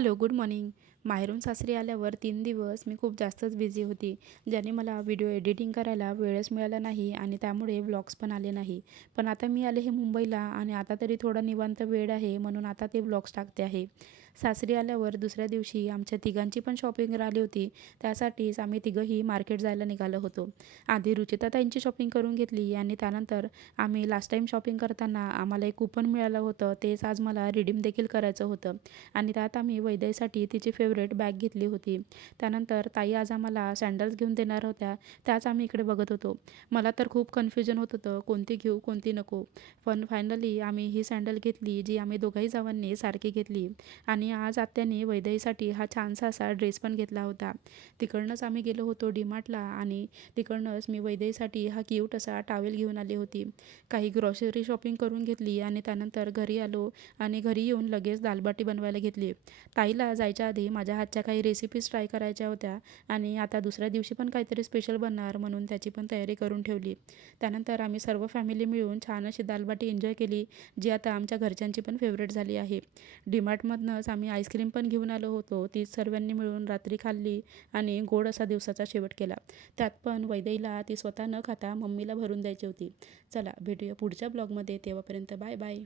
Hello, good morning. माहेरून सासरी आल्यावर 3 दिवस मी खूप जास्तच बिझी होती. ज्याने मला व्हिडिओ एडिटिंग करायला वेळच मिळाला नाही आणि त्यामुळे व्लॉग्स पण आले नाही. पण आता मी आले हे मुंबईला आणि आता तरी थोडा निवांत वेळ आहे म्हणून आता ते व्लॉग्स टाकते आहे. सासरी आल्यावर दुसऱ्या दिवशी आमच्या तिघांची पण शॉपिंग राहिली होती. त्यासाठीच आम्ही तिघंही मार्केट जायला निघालो होतो. आधी रुचिताताईंची शॉपिंग करून घेतली आणि त्यानंतर आम्ही लास्ट टाईम शॉपिंग करताना आम्हाला एक कूपन मिळालं होतं. तेच आज मला रिडीम देखील करायचं होतं आणि त्यात आम्ही वैदेहीसाठी तिची फेवरेट बॅग घेतली होती. त्यानंतर ताई आज आम्हाला सँडल्स घेऊन देणार होत्या. त्याच आम्ही इकडे बघत होतो. मला तर खूप कन्फ्युजन होत होतं, कोणती घेऊ कोणती नको. पण फायनली आम्ही ही सँडल घेतली, जी आम्ही दोघंही जावांनी सारखी घेतली. आणि आज आत्याने वैदेहीसाठी हा छानसा असा ड्रेस पण घेतला होता. तिकडनंच आम्ही गेलो होतो डीमार्टला आणि तिकडनंच मी वैदेहीसाठी हा क्यूट असा टॉवेल घेऊन आली होती. काही ग्रॉसरी शॉपिंग करून घेतली आणि त्यानंतर घरी आलो आणि घरी येऊन लगेच दालबाटी बनवायला घेतली. ताईला जायच्या आधी माझ्या हातच्या काही रेसिपीज ट्राय करायच्या होत्या आणि आता दुसऱ्या दिवशी पण काहीतरी स्पेशल बनणार म्हणून त्याची पण तयारी करून ठेवली. त्यानंतर आम्ही सर्व फॅमिली मिळून छान अशी दालबाटी एन्जॉय केली, जी आता आमच्या घरच्यांची पण फेवरेट झाली आहे. डीमार्टमधनंच आम्ही आईस्क्रीम पण घेऊन आलो होतो. तीच सर्वांनी मिळून रात्री खाल्ली आणि गोड असा दिवसाचा शेवट केला. त्यात पण वैदेहीला ती स्वतः न खाता मम्मीला भरून द्यायची होती. चला भेटूया पुढच्या ब्लॉगमध्ये. तेव्हापर्यंत बाय बाय.